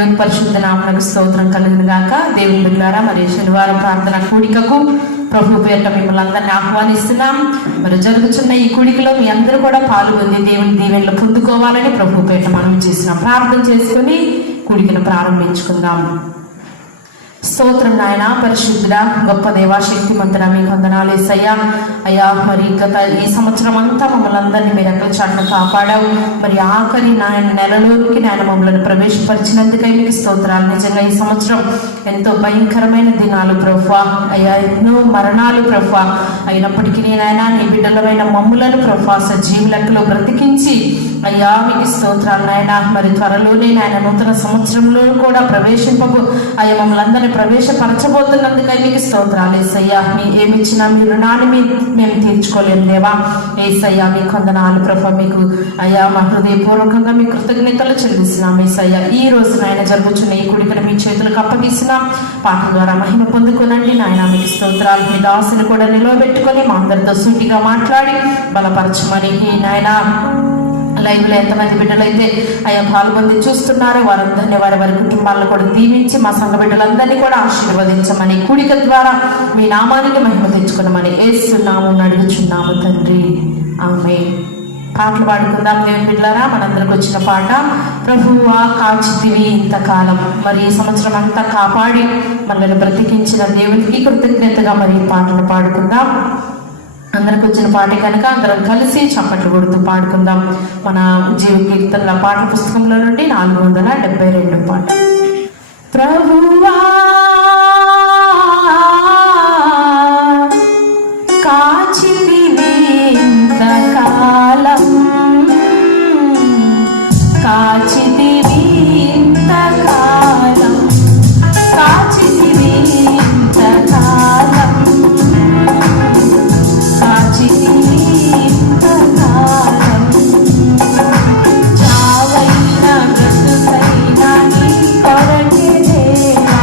దేవుని పరిశుద్ధ నామమునకు స్తోత్రం కలుగును గాక. దేవుని బిడ్డలారా, మరి శనివారం ప్రార్థన కూడికకు ప్రభు పేరిట మిమ్మల్ని అందరినీ ఆహ్వానిస్తున్నాం. మరి జరుగుతున్న ఈ కూడికలో మీ అందరూ కూడా పాల్గొని దేవుని దీవెనలు పొందుకోవాలని ప్రభు పేరిట మనం చేస్తున్నాం. ప్రార్థన చేసుకుని కూడికను ప్రారంభించుకుందాం. స్తోత్రం నాయన, పరిశుద్ధుడ, గొప్ప దేవా, శక్తిమంతుడ, మీకు వందనాలు యేసయ్యా. అయ్యా, మరి గత ఈ సంవత్సరం అంతా మమ్మల్ని అందరినీ మీరు ఎక్కడ చాటును కాపాడావు. మరి ఆఖరి నాయన నెలలోకి నాయన మమ్మల్ని ప్రవేశపరిచినందుకై మీకు స్తోత్రాలు. నిజంగా ఈ సంవత్సరం ఎంతో భయంకరమైన దినాలు ప్రభువా. అయ్యా, ఎన్నో మరణాలు ప్రభువా. అయినప్పటికీ నాయన నీ బిడ్డలమైన మమ్ములను ప్రభువా సజీవులెక్కలో బ్రతికించి అయ్యా మీకు స్తోత్రాలు నాయన. మరి త్వరలోనే నాయన నూతన సంవత్సరంలో కూడా ప్రవేశింపబో అయ్యా మమ్మల్ని అందరినీ ప్రవేశపరచబోతున్నందుకై మీకు స్తోత్రాలు యేసయ్యా. మీ ఏమిచ్చినా మీ రుణాన్ని మేము తీర్చుకోలేము దేవా. యేసయ్యా మీకు వందనాలు ప్రభు. మీకు అయ్యా మా హృదయపూర్వకంగా మీ కృతజ్ఞతలు చెల్లిస్తున్నాం యేసయ్యా. ఈ రోజు నాయన జరుగుతున్న ఈ కూడికను మీ చేతులకు అప్పగిస్తున్నాం. పాట ద్వారా మహిమ పొందుకోనండి నాయన. మీకు స్తోత్రాలు. మీ దాసుని కూడా నిలవబెట్టుకొని మా అందరితో సూటిగా మాట్లాడి బలపరచమని ఈ నాయన లైవ్ లో ఎంతమంది బిడ్డలైతే అయ్యా పాల్గొంది చూస్తున్నారో వారందరినీ వారి వారి కుటుంబాలను కూడా దీవించి మా సంఘ బిడ్డలందరినీ కూడా ఆశీర్వదించమని కూడిక ద్వారా మీ నామానికి మహిమ తెచ్చుకున్నామని యేసు నామమున అడుగుచున్నాము తండ్రి, ఆమేన్. పాటలు పాడుకుందాం దేవుని బిడ్డలారా. మనందరికి వచ్చిన పాట ప్రభువా కాచితివి ఇంతకాలం. మరి ఈ సంవత్సరం అంతా కాపాడి మనల్ని బ్రతికించిన దేవునికి కృతజ్ఞతగా మరి ఈ పాటలు పాడుకుందాం. అందరికి వచ్చిన పాట కనుక అందరం కలిసి చప్పట్లు కొడుతూ పాడుకుందాం. మన జీవ కీర్తనల పాట పుస్తకంలో నుండి 472 పాట. ప్రభువా కాచితివి ఇంతకాలం, కాచితివి ఇంతకాలం, కాచితివి ఇంతకాలం, కాచితివి ఇంతకాలం. చావైన బ్రతుకైన నీ కొరకే దేవా,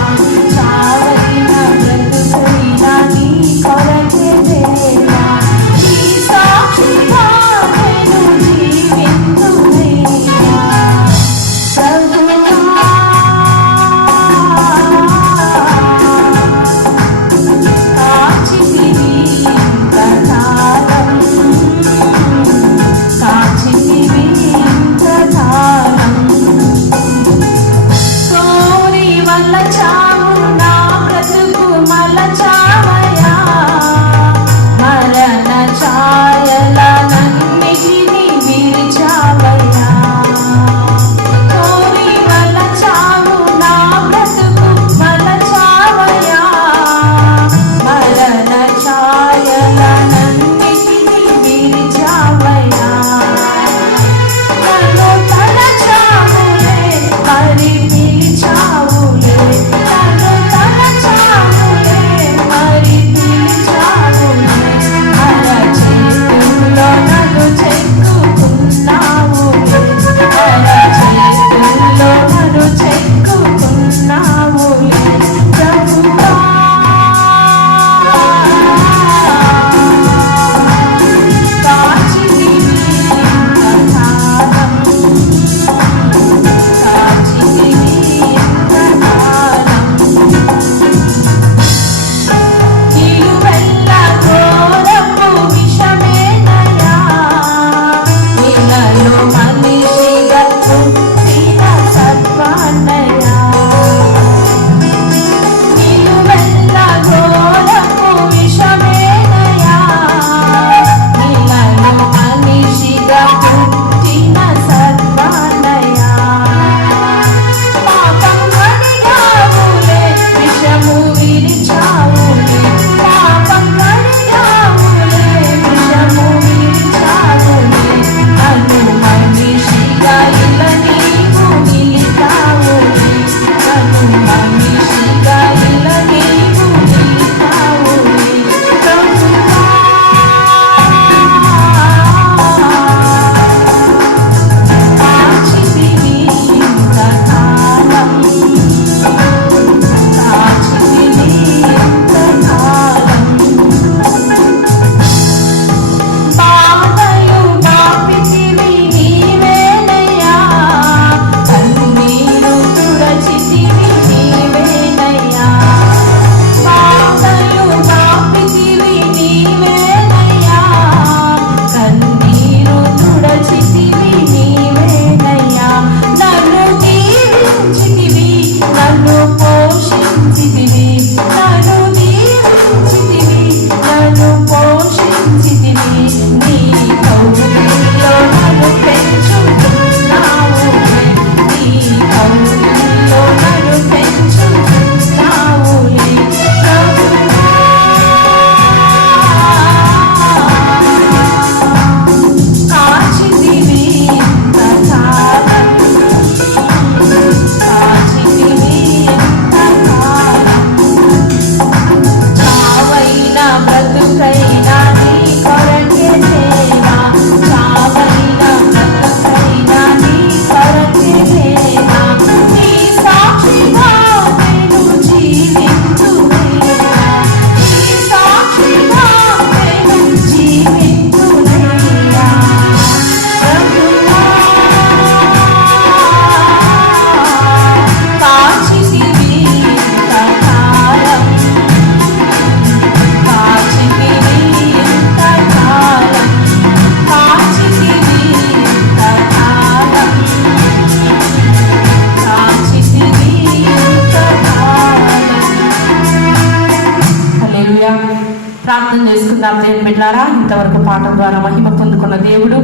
పాఠం ద్వారా మహిమ పొందుకున్న దేవుడు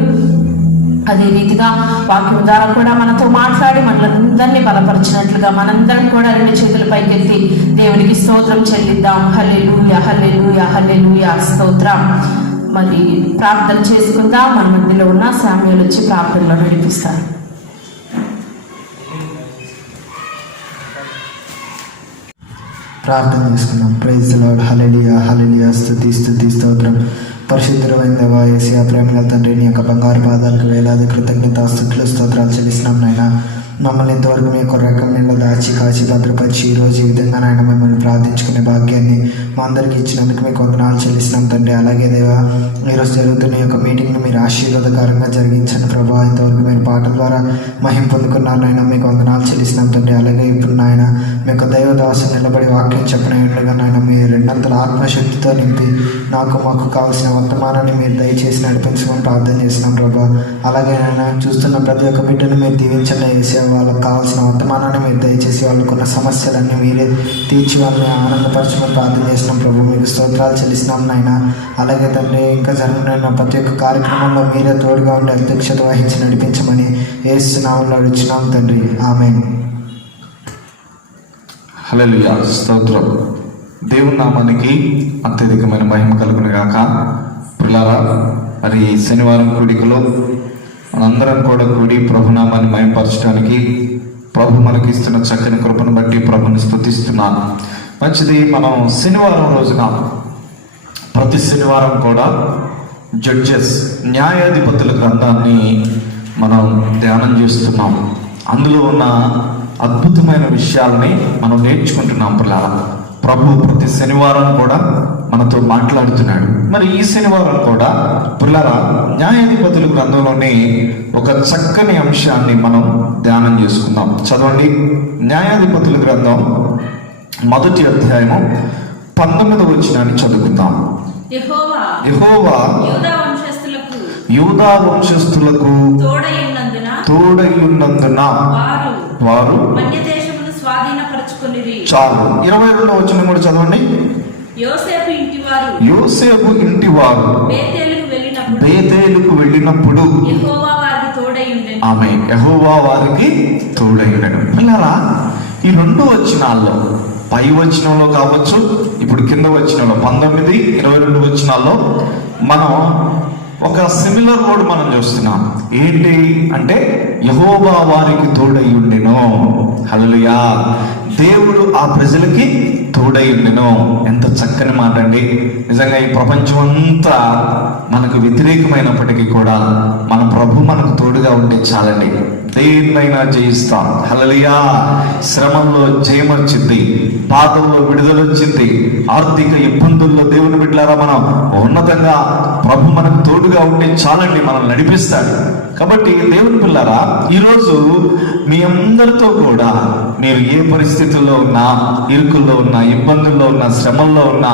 అదే రీతిగా వాక్యం ద్వారా కూడా మనతో మాట్లాడి మనలందరినీ బలపరిచినట్లుగా మనందరం కూడా 2 చేతుల పైకెత్తి దేవునికి స్తోత్రం చెల్లిద్దాం. హల్లెలూయా, హల్లెలూయా, హల్లెలూయా, స్తోత్రం. మరి ప్రార్థన చేసుకుందాం. మన మధ్యలో ఉన్న సామ్యులు వచ్చి ప్రార్థనలో నడిపిస్తారు. ప్రార్థన చేసుకుందాం. Praise the lord. Hallelujah, hallelujah, స్తుతి స్తుతి స్తోత్రం. పరిశుద్ధమైన దేవా యేసయ్య, ప్రేమగల తండ్రి, నీ యొక్క బంగారు పాదాలకు వేలాది కృతజ్ఞతాస్తుతులు స్తోత్రాలు చెల్లిస్తున్నాం నాయన. మమ్మల్ని ఇంతవరకు మీ యొక్క రెక్కల నీళ్ళ దాచి కాచి భద్రపరిచి ఈరోజు ఈ విధంగా నాయన మిమ్మల్ని ప్రార్థించుకునే భాగ్యాన్ని మా అందరికీ ఇచ్చినందుకు మీకు వందనాలు చెల్లిస్తున్నాం తండ్రి. అలాగే దేవా, ఈరోజు జరుగుతున్న ఈ యొక్క మీటింగ్ను మీరు ఆశీర్వాదకరంగా జరిగించండి ప్రభావ. ఇంతవరకు మీరు పాటల ద్వారా మహిమ పొందుకున్నారు నాయన, మీకు వందనాలు చెల్లిస్తున్నాం తండ్రి. అలాగే ఇప్పుడు నాయన మీ యొక్క దైవదాసు నిలబడి వాక్యం చెప్పిన ఉండగా నాయన మీరు 2 ఆత్మశక్తితో నింపి మాకు కావాల్సిన వర్తమానాన్ని మీరు దయచేసి నడిపించమని ప్రార్థన చేస్తున్నాం ప్రభావ. అలాగే నాయన చూస్తున్న ప్రతి ఒక్క బిడ్డను మీరు దీవించండి వేసే వాళ్ళకి కావాల్సిన వర్తమానాన్ని మీరు దయచేసి వాళ్ళకున్న సమస్యలన్నీ మీరే తీర్చి వాళ్ళని ఆనందపరచమని ప్రార్థన చేస్తున్నాం ప్రభు. మీకు స్తోత్రాలు చెల్లిస్తున్నాం నాయన. అలాగే తండ్రి ఇంకా జరగనున్న ప్రతి ఒక్క కార్యక్రమంలో మీరే తోడుగా ఉండి అధ్యక్షత వహించి నడిపించమని యేసు నామములో అడుగుచున్నాం తండ్రి. ఆమేన్. హల్లెలూయా, స్తోత్రం. దేవుని నామానికి అత్యధికమైన మహిమ కలుగును గాక. పిల్లారా, మరి శనివారం కూడికలో మనందరం కూడా కూడి ప్రభునామాన్ని మహిమపరచడానికి ప్రభు మనకి ఇస్తున్న చక్కని కృపను బట్టి ప్రభుని స్తుతిస్తున్నాను. మంచిది. మనం శనివారం రోజున ప్రతి శనివారం కూడా జడ్జెస్ న్యాయాధిపతుల గ్రంథాన్ని మనం ధ్యానం చేస్తున్నాం. అందులో ఉన్న అద్భుతమైన విషయాలని మనం నేర్చుకుంటున్నాం పిల్లల. ప్రభు ప్రతి శనివారం కూడా మనతో మాట్లాడుతున్నాడు. మరి ఈ శనివారం కూడా పిల్లల న్యాయాధిపతుల గ్రంథంలోని ఒక చక్కని అంశాన్ని మనం ధ్యానం చేసుకుందాం. చదవండి. న్యాయాధిపతుల గ్రంథం 1వ అధ్యాయము 19వ వచనాన్ని చదువుకుందాం. యెహోవా యూదా వంశస్థులకు తోడైయున్నందున వారు చాలు. 22వ వచనం కూడా చదవండి. యోసేపు ఇంటివారు బేతేలుకు వెళ్ళినప్పుడు ఆమె యెహోవా వారికి తోడైయుండెను. పిల్లరా, ఈ 2 వచనాల్లో, పై వచనంలో కావచ్చు, ఇప్పుడు కింద వచనంలో 19, 22 వచనాల్లో మనం ఒక సిమిలర్ వర్డ్ మనం చూస్తున్నాం. ఏంటి అంటే యెహోవా వారికి తోడై ఉండెను. హల్లెలూయా. దేవుడు ఆ ప్రజలకి తోడై ఉండెను. ఎంత చక్కని మాట అండి. నిజంగా ఈ ప్రపంచం అంతా మనకు వ్యతిరేకమైనప్పటికీ కూడా మన ప్రభు మనకు తోడుగా ఉంటే చాలండి. దేన్నైనా జయిస్తాం. హల్లెలూయా. శ్రమంలో జయం వచ్చింది, బాధల్లో విడుదల వచ్చింది, ఆర్థిక ఇబ్బందుల్లో దేవుని బిడ్డలారా మనం ఉన్నతంగా ప్రభు మనకు తోడుగా ఉంటే చాలండి, మనం నడిపిస్తాడు. కాబట్టి దేవుని పిల్లారా, ఈరోజు మీ అందరితో కూడా మీరు ఏ పరిస్థితుల్లో ఉన్నా, ఇరుకుల్లో ఉన్నా, ఇబ్బందుల్లో ఉన్నా, శ్రమల్లో ఉన్నా,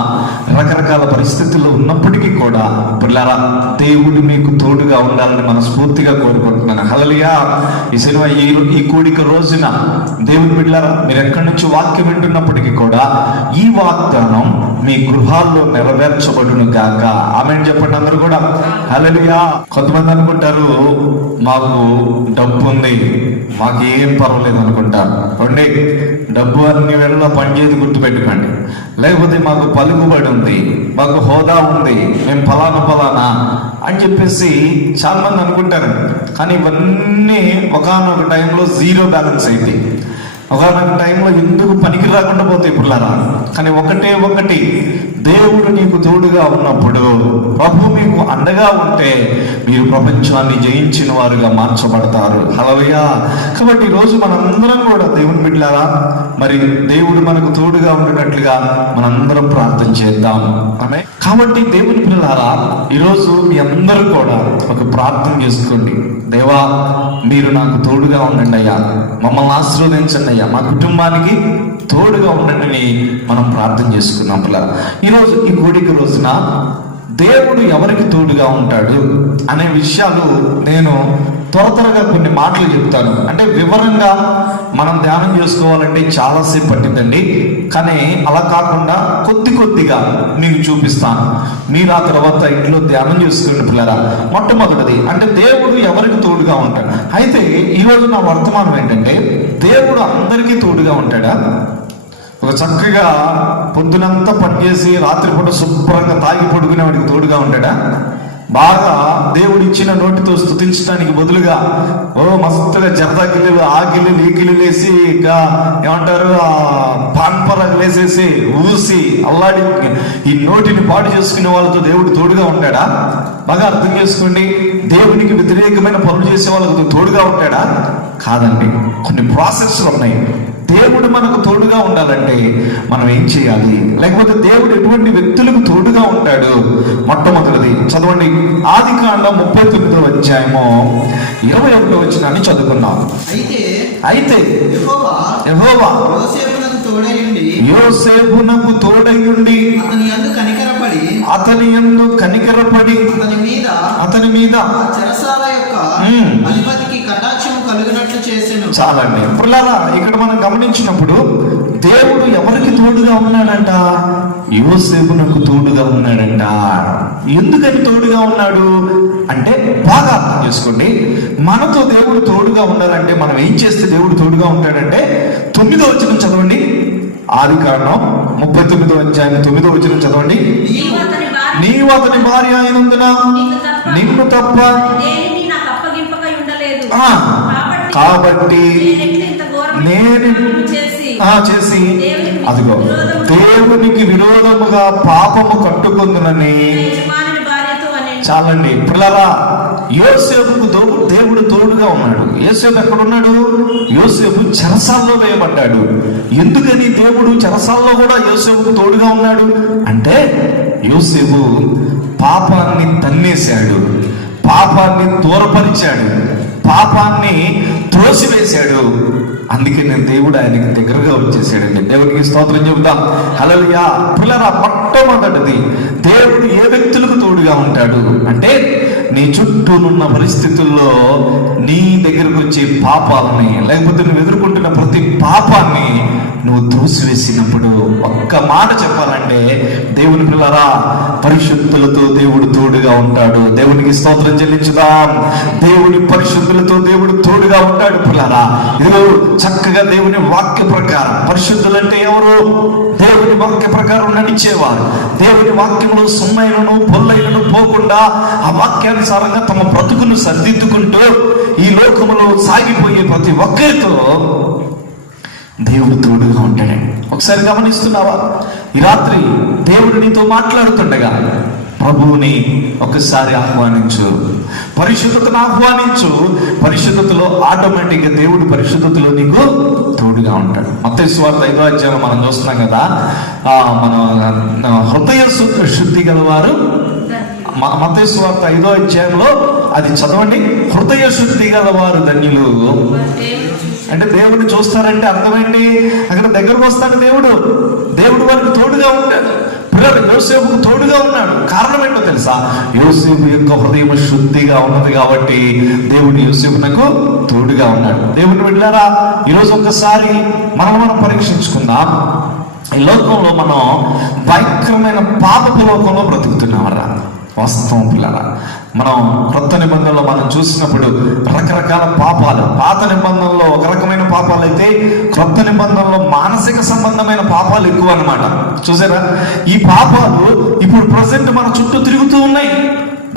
రకరకాల పరిస్థితుల్లో ఉన్నప్పటికీ కూడా పిల్లారా, దేవుడు మీకు తోడుగా ఉండాలని మనస్ఫూర్తిగా కోరుకుంటున్నాను. హల్లెలూయా. ఈ కూడిక రోజున దేవుని బిడ్డలారా, మీరు ఎక్కడి నుంచి వాక్యం వింటున్నప్పటికీ కూడా ఈ వాగ్దానం మీ గృహాల్లో నెరవేర్చబడును గాక. ఆమేన్ చెప్పండి అందరూ కూడా. హల్లెలూయా. కొంతమంది అనుకుంటారు మాకు డబ్బు ఉంది, మాకు ఏం పర్వాలేదు అనుకుంటారు. అండి, డబ్బు అన్ని వేళ పనిచేది గుర్తుపెట్టుకోండి. లేకపోతే మాకు పలుకుబడి ఉంది, మాకు హోదా ఉంది, మేము ఫలానా అని చెప్పేసి చాలా మంది అనుకుంటారు. కానీ ఇవన్నీ ఒకానొక టైంలో జీరో బ్యాలెన్స్ అయితే, ఒకనొక టైంలో ఎందుకు పనికి రాకుండా పోతాయి పిల్లరా. కానీ ఒకటి, దేవుడు నీకు తోడుగా ఉన్నప్పుడు, ప్రభు మీకు అండగా ఉంటే మీరు ప్రపంచాన్ని జయించిన వారుగా మార్చబడతారు. హల్లెలూయా. కాబట్టి ఈరోజు మనందరం కూడా దేవుని బిడ్డలారా, మరి దేవుడు మనకు తోడుగా ఉండేటట్లుగా మనందరం ప్రార్థన చేద్దాం. ఆమె. కాబట్టి దేవుని పిల్లలారా, ఈరోజు మీ అందరూ కూడా ఒక ప్రార్థన చేసుకోండి. దేవా, మీరు నాకు తోడుగా ఉండండి అయ్యా, మమ్మల్ని ఆశీర్వదించండి అయ్యా, మా కుటుంబానికి తోడుగా ఉండండి మనం ప్రార్థన చేసుకున్నాం పిల్లలు. ఈరోజు ఈ కూడిక రోజున దేవుడు ఎవరికి తోడుగా ఉంటాడు అనే విషయాలు నేను త్వరగా కొన్ని మాటలు చెప్తాను. అంటే వివరంగా మనం ధ్యానం చేసుకోవాలంటే చాలాసేపు పట్టిందండి. కానీ అలా కాకుండా కొద్దిగా మీకు చూపిస్తాను. మీరు ఆ తర్వాత ఇంట్లో ధ్యానం చేసుకోండి పిల్లరా. మొట్టమొదటిది అంటే దేవుడు ఎవరికి తోడుగా ఉంటాడు. అయితే ఈరోజు నా వర్తమానం ఏంటంటే, దేవుడు అందరికీ తోడుగా ఉంటాడా? ఒక చక్కగా పొద్దునంతా పనిచేసి రాత్రిపూట శుభ్రంగా తాగి పడుకునే వాడికి తోడుగా ఉంటాడా? బాగా దేవుడిచ్చిన నోటితో స్తుతించడానికి బదులుగా మస్తుగా జరదా గిల్లెలు, ఆ గిల్లెలు, ఈ గిల్లెలు వేసి ఇంకా ఏమంటారు పాన్పరాలు వేసేసి ఊసి అల్లాడి ఈ నోటిని పాడు చేసుకునే వాళ్ళతో దేవుడు తోడుగా ఉంటాడా? బాగా అర్థం చేసుకోండి. దేవునికి వ్యతిరేకమైన పనులు చేసే వాళ్ళతో తోడుగా ఉంటాడా? కాదండి. కొన్ని ప్రాసెస్లు ఉన్నాయి. దేవుడు మనకు తోడుగా ఉండాలంటే మనం ఏం చేయాలి? లేకపోతే దేవుడు ఎటువంటి వ్యక్తులకు తోడుగా ఉంటాడు? మొట్టమొదటిది చదవండి. ఆదికాండం 39వ అధ్యాయము 21వ వచనాన్ని చదువుకున్నాం. అయితే యెహోవా యోసేపునకు తోడయుండి అతని యందు కనికరపడి అతని మీద చెరసాల యొక్క అధిపతికి కటాక్షం కలుగునట్లు చేసెను. చాలండి. పిల్లరా, ఇక్కడ మనం గమనించినప్పుడు దేవుడు ఎవరికి తోడుగా ఉన్నాడంట? యోసేపునకు తోడుగా ఉన్నాడంట. ఎందుకని తోడుగా ఉన్నాడు అంటే బాగా అర్థం చేసుకోండి. మనతో దేవుడు తోడుగా ఉండాలంటే మనం ఏం చేస్తే దేవుడు తోడుగా ఉంటాడంటే 9వ వచనం చదవండి. ఆదికాండం 39వ అధ్యాయం 9వ వచనం చదవండి. నీవు అతని భార్య అయినందున నిన్ను తప్ప కాబట్టి నేను చేసి అదిగో దేవునికి విరోధముగా పాపము కట్టుకుందునని. చాలండి పిల్లలా, యోసేపుకు దేవుడు తోడుగా ఉన్నాడు. యోసేపు ఎక్కడ ఉన్నాడు? యోసేపు చెరసాల్లో వేయబడ్డాడు. ఎందుకని దేవుడు చెరసాల్లో కూడా యోసేపుకు తోడుగా ఉన్నాడు అంటే, యోసేపు పాపాన్ని తన్నేశాడు, పాపాన్ని దూరపరిచాడు, పాపాన్ని త్రోసివేశాడు. అందుకే నేను దేవుడు ఆయనకి దగ్గరగా వచ్చేసాడండి. దేవునికి స్తోత్రం చెబుతాం. హల్లెలూయా. పిల్లరా, మొట్టమొదటిది దేవుడు ఏ వ్యక్తులకు తోడుగా ఉంటాడు అంటే, నీ చుట్టూనున్న పరిస్థితుల్లో నీ దగ్గరకు వచ్చే పాపాలని, లేకపోతే నువ్వు ఎదుర్కొంటున్న ప్రతి పాపాన్ని నువ్వు త్రోసివేసినప్పుడు, ఒక్క మాట చెప్పాలంటే దేవుని పిల్లరా, పరిశుద్ధులతో దేవుడు తోడుగా ఉంటాడు. దేవునికి స్తోత్రం చెల్లించుదాం. దేవుని పరిశుద్ధులతో దేవుడు తోడుగా ఉంటాడు. పిల్లరా, ఇదిగో చక్కగా దేవుని వాక్య ప్రకారం, పరిశుద్ధులంటే ఎవరు? దేవుని వాక్య ప్రకారం నడిచేవారు. దేవుని వాక్యంలో సున్నైనను పొల్లైనను పోకుండా ఆ వాక్యానుసారంగా తమ బ్రతుకును సరిదిద్దుకుంటూ ఈ లోకములో సాగిపోయే ప్రతి ఒక్కరితో దేవుడు తోడుగా ఉంటాడండి. ఒకసారి గమనిస్తున్నావా? ఈ రాత్రి దేవుడు నీతో మాట్లాడుతుండగా ప్రభువుని ఒకసారి ఆహ్వానించు, పరిశుద్ధతను ఆహ్వానించు. పరిశుద్ధతలో ఆటోమేటిక్గా దేవుడు పరిశుద్ధతలో నీకు తోడుగా ఉంటాడు. మత్తయి సువార్త 5వ అధ్యాయంలో మనం చూస్తున్నాం కదా, మన హృదయ శుద్ధి గలవారు. మత్తయి సువార్త 5వ అధ్యాయంలో అది చదవండి. హృదయ శుద్ధి గలవారు ధన్యులు. అంటే దేవుడిని చూస్తారంటే అర్థమేంటి? అక్కడ దగ్గరకు వస్తాడు దేవుడు. దేవుడు వారికి తోడుగా ఉంటాడు. పిల్లలు యోసేపుకు తోడుగా ఉన్నాడు. కారణం ఏంటో తెలుసా? యోసేపు యొక్క హృదయం శుద్ధిగా ఉన్నది కాబట్టి దేవుడు యోసేపునకు తోడుగా ఉన్నాడు. దేవుని బిడ్డలారా, ఈరోజు ఒక్కసారి మనం పరీక్షించుకుందాం. ఈ లోకంలో మనం భయంకరమైన పాపపు లోకంలో బ్రతుకుతున్నామరా. వాస్తవం పిల్లరా, మనం క్రొత్త నిబంధనలో మనం చూసినప్పుడు రకరకాల పాపాలు, పాత నిబంధనలో ఒక రకమైన పాపాలు అయితే క్రొత్త నిబంధనలో మానసిక సంబంధమైన పాపాలు ఎక్కువ అన్నమాట. చూసారా? ఈ పాపాలు ఇప్పుడు ప్రజెంట్ మన చుట్టూ తిరుగుతూ ఉన్నాయి.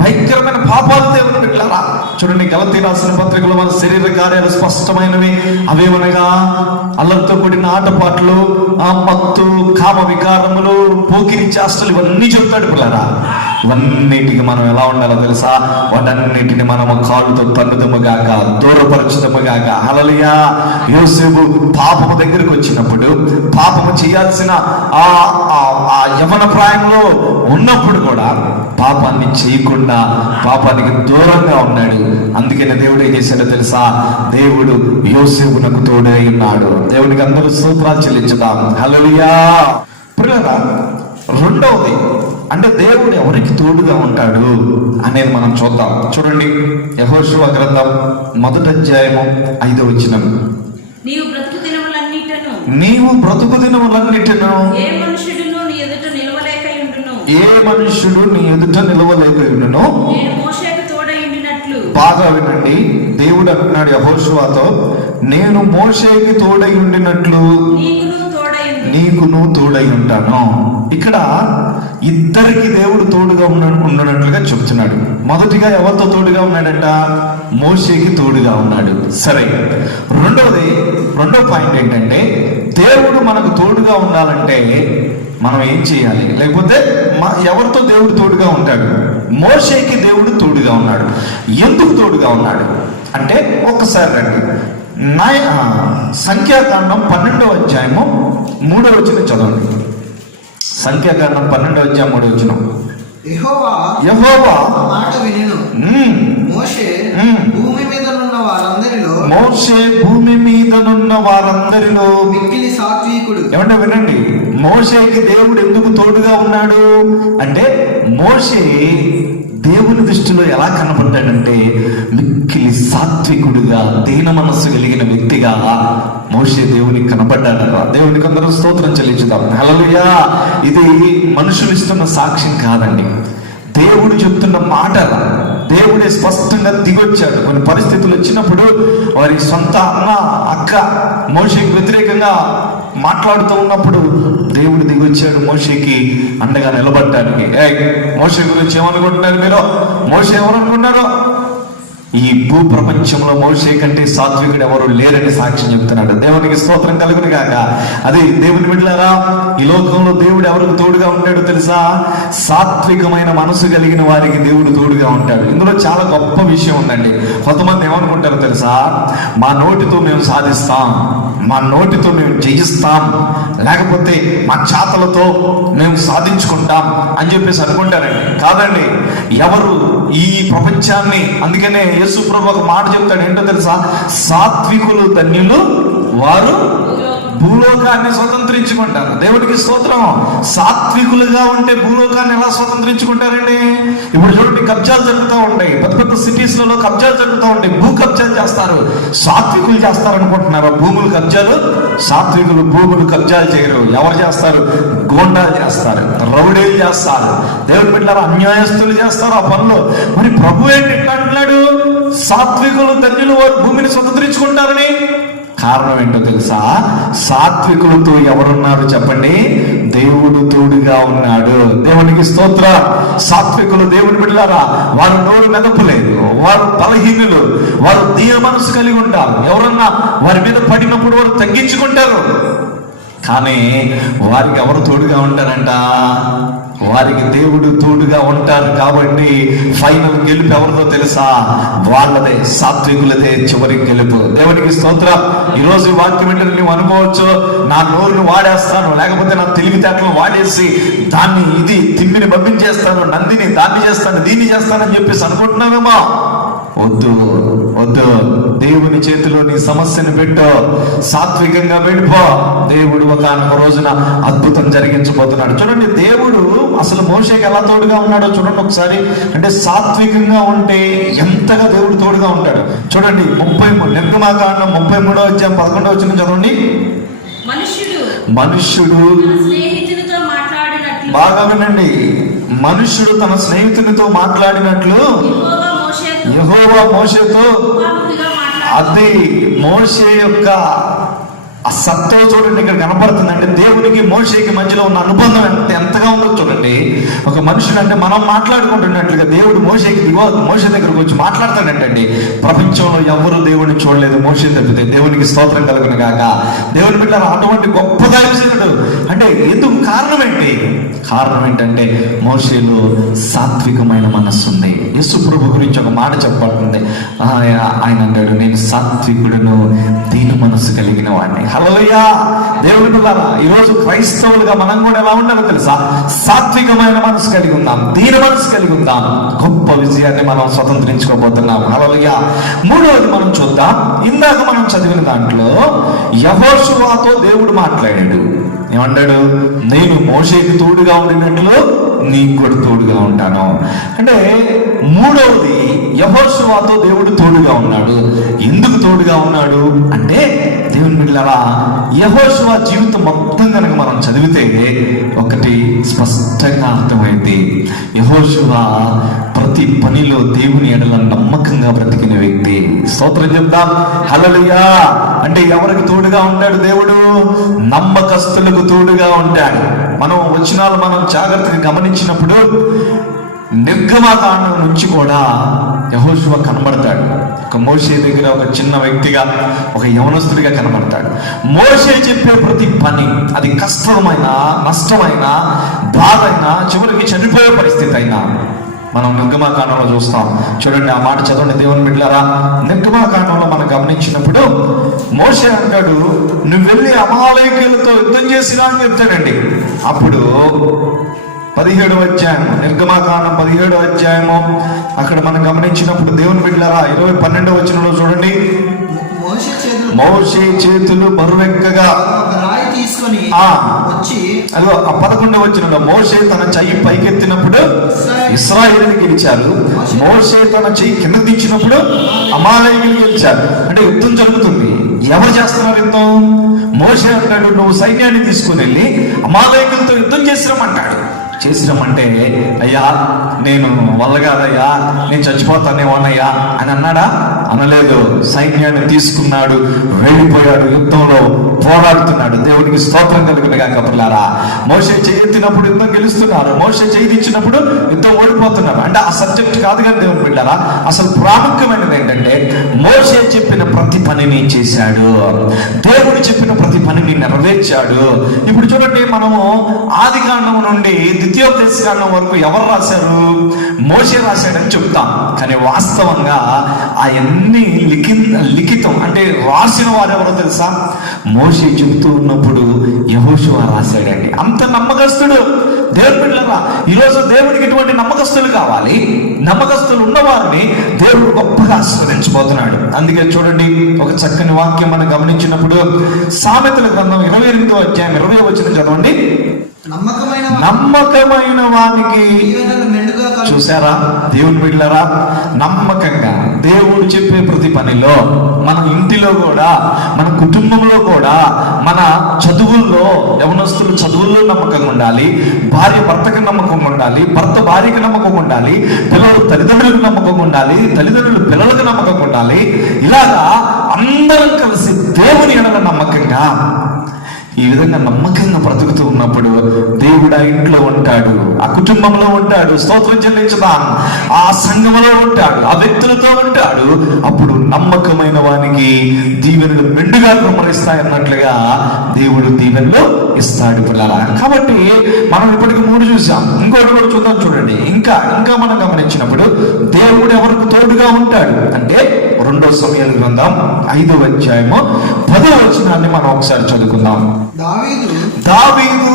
భయంకరమైన పాపాలు దేవుని బిడ్డలారా. చూడండి, గలతీ రాసిన పత్రికలో మన శరీర కార్యాలు స్పష్టమైనవి. అవేమనగా అల్లరితో కూడిన ఆటపాటలు, మత్తు, కామ వికారములు, పోకిరి చేష్టలు, ఇవన్నీ చెప్తాడు పిల్లరా. ఇవన్నిటికి మనం ఎలా ఉండాలో తెలుసా? వాటన్నిటిని మనము కాళ్ళతో తన్నుదముగాక, దూరపరచుదముగాక. హల్లెలూయా. యోసేపు పాపము దగ్గరకు వచ్చినప్పుడు, పాపము చేయాల్సిన ఆ యవన ప్రాయంలో ఉన్నప్పుడు కూడా పాపాన్ని చేయకుండా పాపానికి దూరంగా ఉన్నాడు. అందుకనే దేవుడు ఏం చేశాడో తెలుసా? దేవుడు యోసేపునకు తోడై ఉన్నాడు. దేవునికి అందరూ స్తోత్రాలు చెల్లించుదాం. హల్లెలూయా. ప్రియులారా, రెండవది అంటే దేవుడు ఎవరికి తోడుగా ఉంటాడు అనేది మనం చూద్దాం. చూడండి, యెహోషువ గ్రంథం 1వ అధ్యాయము 5వ వచనం. నీవు బ్రతుకు దినములన్నిటను ఏ మనుష్యుడు నీ ఎదుట నిలవలేకయుండును. నేను మోషేకు తోడై ఉండినట్లు. బాగా వినండి, దేవుడు అంటున్నాడు యెహోషువతో, నేను మోషేకి తోడై ఉండినట్లు నీకును తోడై ఉంటాను. ఇక్కడ ఇద్దరికి దేవుడు తోడుగా ఉన్నట్లుగా చెప్తున్నాడు. మొదటిగా ఎవరితో తోడుగా ఉన్నాడంట? మోషేకి తోడుగా ఉన్నాడు. సరే, రెండో పాయింట్ ఏంటంటే, దేవుడు మనకు తోడుగా ఉండాలంటే మనం ఏం చేయాలి? లేకపోతే ఎవరితో దేవుడు తోడుగా ఉంటాడు? మోషేకి దేవుడు తోడుగా ఉన్నాడు. ఎందుకు తోడుగా ఉన్నాడు అంటే, ఒక్కసారి రండి, సంఖ్యాకాండం 12వ అధ్యాయము 3వ వచనం చదవండి. సంఖ్యాకాండం 12వ అధ్యాయం 3వ వచనం. యెహోవా మాట వినెను. మోషే భూమి మీదనున్న వారందరిలో మిక్కిలి సాత్వికుడు. ఏమంటే వినండి, మోషేకి దేవుడు ఎందుకు తోడుగా ఉన్నాడు అంటే, మోషే దేవుని దృష్టిలో ఎలా కనబడ్డాడంటే మిక్కిలి సాత్వికుడుగా, దీన మనస్సు కలిగిన వ్యక్తిగా మోషే దేవునికి కనబడ్డాడు. దేవునికి అందరూ స్తోత్రం చెల్లించుదాం. హల్లెలూయా. ఇది మనుషులు ఇస్తున్న సాక్ష్యం కాదండి, దేవుడు చెప్తున్న మాట. దేవుడే స్పష్టంగా దిగొచ్చాడు. కొన్ని పరిస్థితులు వచ్చినప్పుడు వారి సొంత అన్న అక్క మోషేకి వ్యతిరేకంగా మాట్లాడుతూ ఉన్నప్పుడు దేవుడు దిగొచ్చాడు మోషేకి అండగా నిలబడటానికి. మోషే గురించి ఏమనుకుంటున్నారు మీరు? మోషే ఎవరనుకున్నారు? ఈ భూప్రపంచంలో మోషే కంటే సాత్వికుడు ఎవరు లేరని సాక్ష్యం చెప్తున్నాడు. దేవునికి స్తోత్రం కలుగును గాక. అదే దేవుని బిడ్డలారా, ఈ లోకంలో దేవుడు ఎవరికి తోడుగా ఉంటాడో తెలుసా? సాత్వికమైన మనసు కలిగిన వారికి దేవుడు తోడుగా ఉంటాడు. ఇందులో చాలా గొప్ప విషయం ఉందండి. కొంతమంది ఏమనుకుంటారో తెలుసా? మా నోటితో మేము సాధిస్తాం, మా నోటితో మేము జయిస్తాం, లేకపోతే మా చేతలతో మేము సాధించుకుంటాం అని చెప్పేసి అనుకుంటారండి. కాదండి, ఎవరు ఈ ప్రపంచాన్ని, అందుకనే యేసు ప్రభు ఒక మాట చెప్తాడు, ఏంటో తెలుసా? సాత్వికులు ధన్యులు, వారు భూలోకాన్ని స్వతంత్రించుకుంటారు. దేవుడికి స్తోత్రం. సాత్వికులుగా ఉంటే భూలోకాన్ని ఎలా స్వతంత్రించుకుంటారండి? ఇప్పుడు చూడండి, కబ్జాలు జరుగుతూ ఉంటాయి, పెద్ద పెద్ద సిటీస్లలో కబ్జాలు జరుగుతూ ఉంటాయి, భూ కబ్జాలు చేస్తారు. సాత్వికులు చేస్తారు అనుకుంటున్నారు భూములు కబ్జాలు? సాత్వికులు భూములు కబ్జాలు చేయరు. ఎవరు చేస్తారు? గోండాలు చేస్తారు, రౌడీలు చేస్తారు, దేవుడి బిడ్డలారా అన్యాయస్తులు చేస్తారు ఆ పనులు. మరి ప్రభు ఏంటి అంటున్నాడు? సాత్వికులు ధన్యులు, వారు భూమిని స్వతంత్రించుకుంటారని. కారణం ఏంటో తెలుసా? సాత్వికులతో ఎవరున్నారు చెప్పండి? దేవుడు తోడుగా ఉన్నాడు. దేవునికి స్తోత్ర. సాత్వికులు దేవుని బిడ్డలారా, వారు నోరు మెదపలేదు, వారు బలహీనులు, వారు దీన మనసు కలిగి ఉంటారు. ఎవరన్నా వారి మీద పడినప్పుడు వారు తగ్గించుకుంటారు. కానీ వారికి ఎవరు తోడుగా ఉంటారంట? వారికి దేవుడు తోడుగా ఉంటారు. కాబట్టి ఫైనల్ గెలుపు ఎవరిదో తెలుసా? వాళ్ళదే, సాత్వికులదే చివరికి గెలుపు. దేవునికి స్తోత్రం. ఈరోజు ఈ వాక్యం ఏంటంటే నువ్వు అనుకోవచ్చు, నా నోరును వాడేస్తాను, లేకపోతే నా తెలివితేటలను వాడేసి దాన్ని ఇది తిమ్మిని పంపించేస్తాను, నందిని దాన్ని చేస్తాను, దీన్ని చేస్తానని చెప్పేసి అనుకుంటున్నావేమో. వద్దు వద్దు, దేవుని చేతిలో నీ సమస్యను పెట్టు, సాత్వికంగా వెళ్ళిపో. దేవుడు ఒకనొక రోజున అద్భుతం జరిగించబోతున్నాడు. చూడండి, దేవుడు అసలు మోషేకి ఎలా తోడుగా ఉన్నాడో చూడండి ఒకసారి. అంటే సాత్వికంగా ఉంటే ఎంతగా దేవుడు తోడుగా ఉంటాడు చూడండి. నిర్గమాకాండం 33వ అధ్యాయం 11వ వచనం చదవండి. మనుష్యుడు బాగా వినండి, మనుష్యుడు తన స్నేహితునితో మాట్లాడినట్లు యెహోవా మోషేతో, అది మోషే యొక్క ఆ సత్తా చూడండి ఇక్కడ కనపడుతుందంటే దేవునికి మోషేకి మధ్యలో ఉన్న అనుబంధం ఎంతగా ఉందో చూడండి. ఒక మనుషుడు అంటే మనం మాట్లాడుకుంటున్నట్లుగా దేవుడు మోషే దగ్గరకు వచ్చి మాట్లాడతాడంటండి. ప్రపంచంలో ఎవరు దేవుడిని చూడలేదు మోషే తప్పితే. దేవునికి స్తోత్రం కలుగును గాక. దేవుని బిడ్డ అటువంటి గొప్ప దైవజనుడు అంటే ఎందుకు? కారణం ఏంటి? కారణం ఏంటంటే మోషేలో సాత్వికమైన మనస్సు ఉంది. యేసు ప్రభు గురించి ఒక మాట చెప్పబడుతుంది. ఆయన అన్నాడు, నేను సాత్వికుడును, దీన మనస్సు కలిగిన వాడిని. హల్లెలూయా. దేవుని బిడ్డలారా, ఈరోజు క్రైస్తవులుగా మనం కూడా ఎలా ఉండాలో తెలుసా? సాత్వికమైన మనసు కలిగి ఉందాం, దీన మనసు కలిగి ఉందాం. గొప్ప విజయాన్ని మనం స్వతంత్రించుకోబోతున్నాం. హల్లెలూయా. మూడవది మనం చూద్దాం. ఇందాక మనం చదివిన దాంట్లో యెహోషువతో దేవుడు మాట్లాడాడు. ఏమన్నాడు? నేను మోషేకి తోడుగా ఉండినట్లు నీకు కూడా తోడుగా ఉంటాను. అంటే మూడవది, యెహోషువతో దేవుడు తోడుగా ఉన్నాడు. ఎందుకు తోడుగా ఉన్నాడు అంటే, దేవుని బిడ్డలారా, యెహోషువ జీవితం మొత్తం కనుక మనం చదివితే ఒకటి స్పష్టంగా అర్థమైంది. యెహోషువ ప్రతి పనిలో దేవుని ఎడల నమ్మకంగా బ్రతికిన వ్యక్తి. స్తోత్రం చెప్దాం. హల్లెలూయా. అంటే ఎవరికి తోడుగా ఉంటాడు దేవుడు? నమ్మకస్తులకు తోడుగా ఉంటాడు. మనం వచనాలు మనం జాగ్రత్తగా గమనించినప్పుడు నిర్గమకాండం నుంచి కూడా యెహోషువ కనబడతాడు. ఒక మోషే దగ్గర ఒక చిన్న వ్యక్తిగా, ఒక యవనస్తుడిగా కనబడతాడు. మోషే చెప్పే ప్రతి పని, అది కష్టమైన, నష్టమైన, బాధ అయినా, చివరికి చనిపోయే పరిస్థితి అయినా మనం నిర్గమకాండంలో చూస్తాం. చూడండి, ఆ మాట చదవండి దేవుని బిడ్డలారా. నిర్గమకాండంలో మనం గమనించినప్పుడు మోషే అంటాడు, నువ్వు వెళ్ళి అమాలేకీయులతో యుద్ధం చేసినా అని చెప్తాడండి. అప్పుడు 17వ అధ్యాయం, నిర్గమకాండం 17వ అధ్యాయము, అక్కడ మనం గమనించినప్పుడు దేవుని బిడ్డలారా 12వ వచనంలో చూడండి, మోషే చేతులు బరువెక్కగా ఒక రాయి తీసుకొని వచ్చి, అదిగో ఆ 11వ వచనంలో, మోషే తన చెయ్యి పైకెత్తినప్పుడు ఇశ్రాయేలుని గెలిచారు, మోషే తన చెయ్యి కింద దించినప్పుడు అమాలేకీయులు గెలిచారు. అంటే యుద్ధం జరుగుతుంది. ఎవరు చేస్తున్నారు యుద్ధం? మోషే అంటాడు, నువ్వు సైన్యాన్ని తీసుకుని వెళ్ళి అమాలేకీయులతో యుద్ధం చేసిరమ్మంటాడు. చేసిరమ్మంటే, అయ్యా నేను వల్ల కాదయ్యా, నేను చచ్చిపోతానేమోనయ్యా అని అన్నాడా? అనలేదు. సైన్యాన్ని తీసుకున్నాడు, వెళ్ళిపోయాడు, యుద్ధంలో పోరాడుతున్నాడు. దేవునికి స్తోత్రం కలుగునుగా. కబుర్లారా, మోషే చేయెత్తినప్పుడు యుద్ధం గెలుస్తున్నారు, మోషే చేయించినప్పుడు యుద్ధం ఓడిపోతున్నారు. అంటే ఆ సబ్జెక్ట్ కాదు కానీ దేవుని బిడ్డలారా, అసలు ప్రాముఖ్యమైనది ఏంటంటే మోషే చెప్పిన ప్రతి పనిని చేశాడు, దేవుడు చెప్పిన ప్రతి పనిని నెరవేర్చాడు. ఇప్పుడు చూడండి, మనము ఆది కాండం నుండి ద్వితీయోపదేశకాండం వరకు ఎవరు రాశారు? మోషే రాశాడని చెప్తాం. కానీ వాస్తవంగా అవన్నీ లిఖితం, అంటే రాసిన వారు ఎవరో తెలుసా? మోషే చెబుతూ ఉన్నప్పుడు యెహోషువ రాశాడండి. అంత నమ్మకస్తుడు. దేవుని బిడ్డలారా, ఈరోజు దేవుడికి ఇటువంటి నమ్మకస్తులు కావాలి. నమ్మకస్తులు ఉన్నవారిని దేవుడు గొప్పగా ఆశీర్వదించబోతున్నాడు. అందుకే చూడండి, ఒక చక్కని వాక్యం మనం గమనించినప్పుడు సామెతల గ్రంథం 28వ అధ్యాయం 20వ వచనం చదవండి. నమ్మకమైన వానికి, చూసారా దేవుని బిడ్డలారా, నమ్మకంగా దేవుడు చెప్పే ప్రతి పనిలో, మన ఇంటిలో కూడా, మన కుటుంబంలో కూడా, మన చదువుల్లో, యవనస్తులు చదువుల్లో నమ్మకంగా ఉండాలి, భార్య భర్తకి నమ్మకంగా ఉండాలి, భర్త భార్యకి నమ్మకంగా ఉండాలి, పిల్లలు తల్లిదండ్రులకు నమ్మకంగా ఉండాలి, తల్లిదండ్రులు పిల్లలకు నమ్మకంగా ఉండాలి. ఇలాగా అందరం కలిసి దేవుని ఎడల నమ్మకంగా, ఈ విధంగా నమ్మకంగా బ్రతుకుతూ ఉన్నప్పుడు దేవుడు ఆ ఇంట్లో ఉంటాడు, ఆ కుటుంబంలో ఉంటాడు, స్తోత్రం చెల్లించుదాం, ఆ సంఘంలో ఉంటాడు, ఆ వ్యక్తులతో ఉంటాడు. అప్పుడు నమ్మకమైన వానికి దీవెనలు మెండుగా కుమ్మరిస్తాయన్నట్లుగా దేవుడు దీవెనలు ఇస్తాడు పిల్లల. కాబట్టి మనం ఇప్పటికి 3 చూసాం, ఇంకోటి కూడా చూద్దాం. చూడండి, ఇంకా మనం గమనించినప్పుడు దేవుడు ఎవరికి తోడుగా ఉంటాడు అంటే 2వ సమూయేలు గ్రంథం 5వ అధ్యాయము 10వ వచనాన్ని మనం ఒకసారి చదువుకుందాం. దావీదు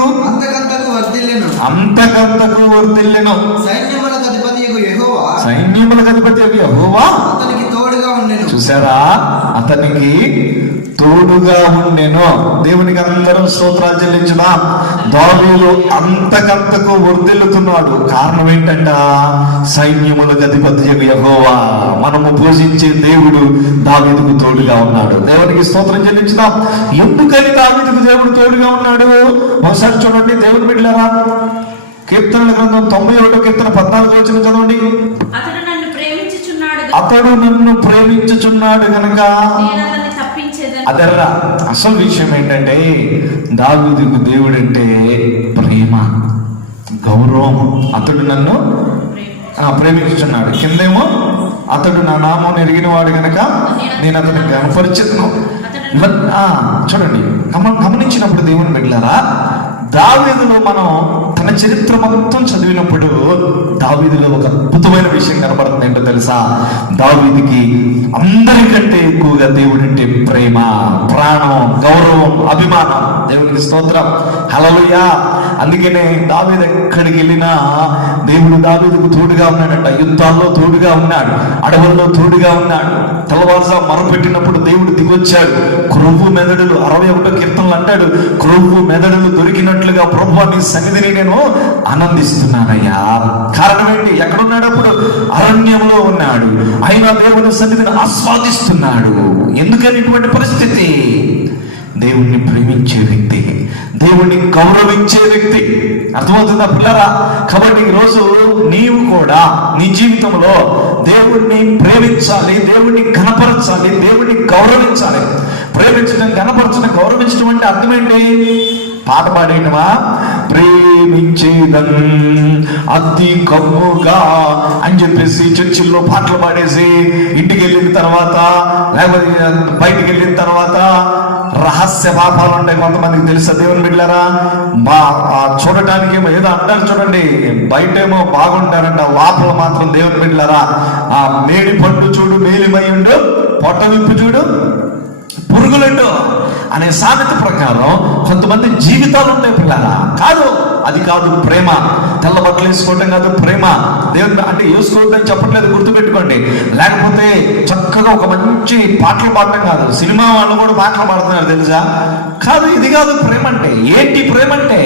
అంతకంతకు వర్ధిల్లెను, సైన్యములకు అధిపతియగు యెహోవా అతనికి తోడుగా ఉండెను. చూసారా, అతనికి తోడుగా ఉండెను. దేవునికి అందరం స్తోత్రాలు చెల్లించుదాం. దావీదు అంతకంతకు వర్ధిల్లుతున్నాడు. కారణం ఏంటంట? సైన్యములకు అధిపతియగు యెహోవా, మనము పూజించే దేవుడు దావీదుకు తోడుగా ఉన్నాడు. దేవునికి స్తోత్రం చెల్లించుదాం. ఎందుకని దావీదుకు దేవుడు తోడుగా ఉన్నాడు? ఒకసారి చూడండి దేవుని బిడ్డలారా, కీర్తనల గ్రంథం 91వ కీర్తన 14వ వచనం చదవండి. అతడు నన్ను ప్రేమించుచున్నాడు గనుక అదర్రా. అసలు విషయం ఏంటంటే, దావీదుకు దేవుడంటే ప్రేమ, గౌరవం. అతడు నన్ను ప్రేమించుచున్నాడు. కిందేమో అతడు నా నామం ఎరిగిన వాడు గనక నేను అతను కనపరిచెదను. చూడండి, గమనించినప్పుడు దేవుని బిడ్డలారా, దావీదులో మనం తన చరిత్ర మొత్తం చదివినప్పుడు దావీదులో ఒక అద్భుతమైన విషయం కనబడుతుంది. ఏంటో తెలుసా? దావీదుకి అందరికంటే ఎక్కువగా దేవుడంటే ప్రేమ, ప్రాణం, గౌరవం, అభిమానం. దేవునికి స్తోత్రం, హల్లెలూయా. అందుకనే దావీదు ఎక్కడికి వెళ్ళినా దేవుడు దావీదుకు తోడుగా ఉన్నాడట. యుద్ధాల్లో తోడుగా ఉన్నాడు, అడవుల్లో తోడుగా ఉన్నాడు. తెల్లవారుజాము మొరపెట్టినప్పుడు దేవుడు దిగొచ్చాడు. క్రొవ్వు మెదడులు 61 కీర్తనలు అంటాడు, క్రొవ్వు మెదడులు దొరికినట్లుగా ప్రభువా నీ సన్నిధిని నేను ఆనందిస్తున్నానయ్యా. కారణం ఏంటి? ఎక్కడున్నాడు? అప్పుడు అరణ్యంలో ఉన్నాడు, అయినా దేవుని సన్నిధిని ఆస్వాదిస్తున్నాడు. ఎందుకని ఇటువంటి పరిస్థితి? దేవుణ్ణి ప్రేమించే వ్యక్తి, దేవుణ్ణి గౌరవించే వ్యక్తి. అర్థమవుతుందా పిల్లరా? కాబట్టి ఈరోజు నీవు కూడా నీ జీవితంలో దేవుణ్ణి ప్రేమించాలి, దేవుణ్ణి ఘనపరచాలి, దేవుణ్ణి గౌరవించాలి. ప్రేమించడం, ఘనపరచడం, గౌరవించడం అంటే అర్థం ఏంటి? పాట పాడేయటమా? ప్రేమించేదన్ అతి కమ్ముగా అని చెప్పేసి చర్చిల్లో పాటలు పాడేసి ఇంటికి వెళ్ళిన తర్వాత, లేకపోతే బయటికి వెళ్ళిన తర్వాత రహస్య పాపాలు ఉంటాయి కొంతమందికి. తెలుసా దేవుని బిడ్డలారా? చూడటానికి ఏదో అంటారు చూడండి, బయటేమో బాగుంటారంట, లోపల మాత్రం దేవుని బిడ్డలారా ఆ మేడి పండు చూడు మేలిమయ్యుండు, పొట్ట విప్పు చూడు పురుగులండు అనే సామెత ప్రకారం కొంతమంది జీవితాలు ఉంటాయి పిల్లరా. కాదు, అది కాదు ప్రేమ. తెల్ల బట్టలు వేసుకోవటం కాదు ప్రేమ. దేవుడు అంటే వేసుకోవద్దని చెప్పట్లేదు, గుర్తుపెట్టుకోండి. లేకపోతే చక్కగా ఒక మంచి పాటలు పాడటం కాదు. సినిమా వాళ్ళు కూడా పాటలు పాడుతున్నారు తెలుసా? కాదు, ఇది కాదు ప్రేమ అంటే. ఏంటి ప్రేమ అంటే?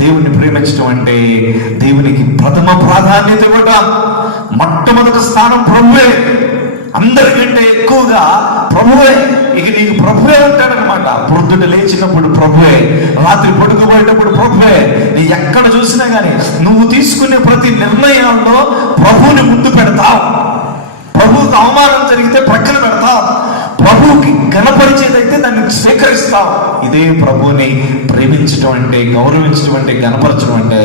దేవుణ్ణి ప్రేమించడం అంటే దేవునికి ప్రథమ ప్రాధాన్యత ఇవ్వడం. మొట్టమొదటి స్థానం ప్రభువే, అందరికంటే ఎక్కువగా ప్రభువే. ఇక నీకు ప్రభువే ఉంటాడనమాట. పొద్దుట లేచినప్పుడు ప్రభువే, రాత్రి పడుకోబోయేటప్పుడు ప్రభువే. నీ ఎక్కడ చూసినా కానీ నువ్వు తీసుకునే ప్రతి నిర్ణయాల్లో ప్రభువుని ముందు పెడతావు. ప్రభువుకి అవమానం జరిగితే ప్రక్కన పెడతావు. ప్రభువుకి ఘనపరిచేదైతే దాన్ని స్వీకరిస్తావు. ఇదే ప్రభువుని ప్రేమించడం అంటే, గౌరవించడం అంటే, ఘనపరచడం అంటే.